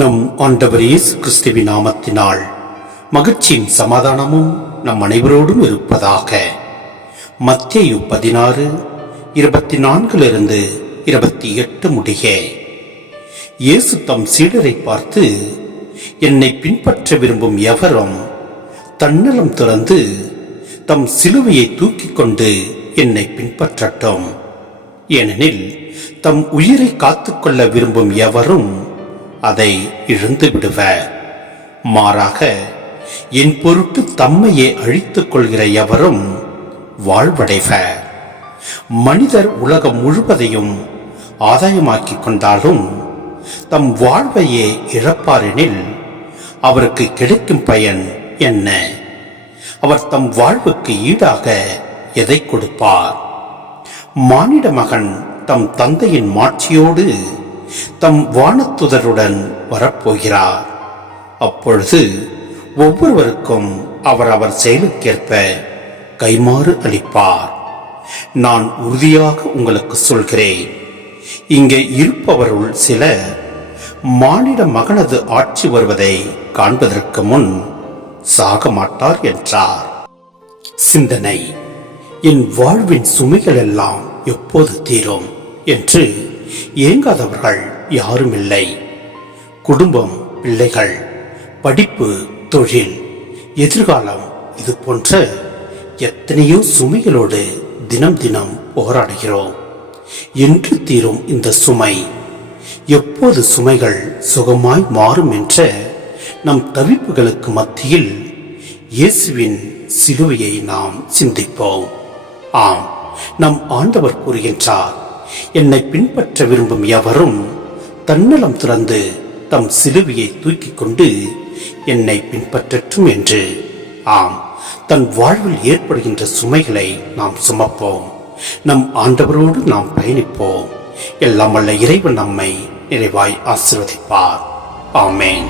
நம் ஆண்டவர் இயேசு கிறிஸ்துவின் நாமத்தினால் மகிழ்ச்சியும் சமாதானமும் நம் அனைவரோடும் இருப்பதாக. மத்தேயு 16:24-28 முடிய. இயேசு தம் சீடரை பார்த்து, என்னை பின்பற்ற விரும்பும் எவரும் தன்னலம் துறந்து தம் சிலுவையை தூக்கிக் கொண்டு என்னை பின்பற்றட்டும். ஏனெனில் தம் உயிரை காத்துக்கொள்ள விரும்பும் எவரும் அதை இழந்து விடுவர். மாறாக என் பொருட்டு தம்மையே அழித்துக் கொள்கிற எவரும் வாழ்வடைவர். மனிதர் உலகம் முழுவதையும் ஆதாயமாக்கிக் கொண்டாலும் தம் வாழ்வையே இழப்பாரெனில் அவருக்கு கிடைக்கும் பயன் என்ன? அவர் தம் வாழ்வுக்கு ஈடாக எதை கொடுப்பார்? மானிட மகன் தம் தந்தையின் மாட்சியோடு தம் வானத்துதருடன் வரப்போகிறார். அப்பொழுது ஒவ்வொருவருக்கும் அவர் செயலுக்கேற்ப கைமாறு அளிப்பார். நான் உறுதியாக உங்களுக்கு சொல்கிறேன், இங்கே இருப்பவருள் சிலர் மானிட மகனது ஆட்சி வருவதை காண்பதற்கு முன் சாக மாட்டார் என்றார். சிந்தனை: என் வாழ்வின் சுமைகள் எல்லாம் எப்போது தீரும் என்று ஏங்காதவர்கள் யாரும் இல்லை. குடும்பம், பிள்ளைகள், படிப்பு, தொழில், எதிர்காலம், இது போன்ற எத்தனையோ சுமைகளோடு தினம் தினம் போராடுகிறோம். என்று தீரும் இந்த சுமை? எப்போது சுமைகள் சுகமாய் மாறும் என்ற நம் தவிப்புகளுக்கு மத்தியில் இயேசுவின் சிலுவையை நாம் சிந்திப்போம். ஆம், நம் ஆண்டவர் கூறுகின்றார், என்னை பின்பற்ற விரும்பும் எவரும் தன்னலம் துறந்து தம் சிலுவையை தூக்கிக் கொண்டு என்னை பின்பற்றட்டும் என்று. ஆம், தன் வாழ்வில் ஏற்படுகின்ற சுமைகளை நாம் சுமப்போம். நம் ஆண்டவரோடு நாம் பயணிப்போம். எல்லாம் வல்ல இறைவன் நம்மை நிறைவாய் ஆசீர்வதிப்பார். ஆமேன்.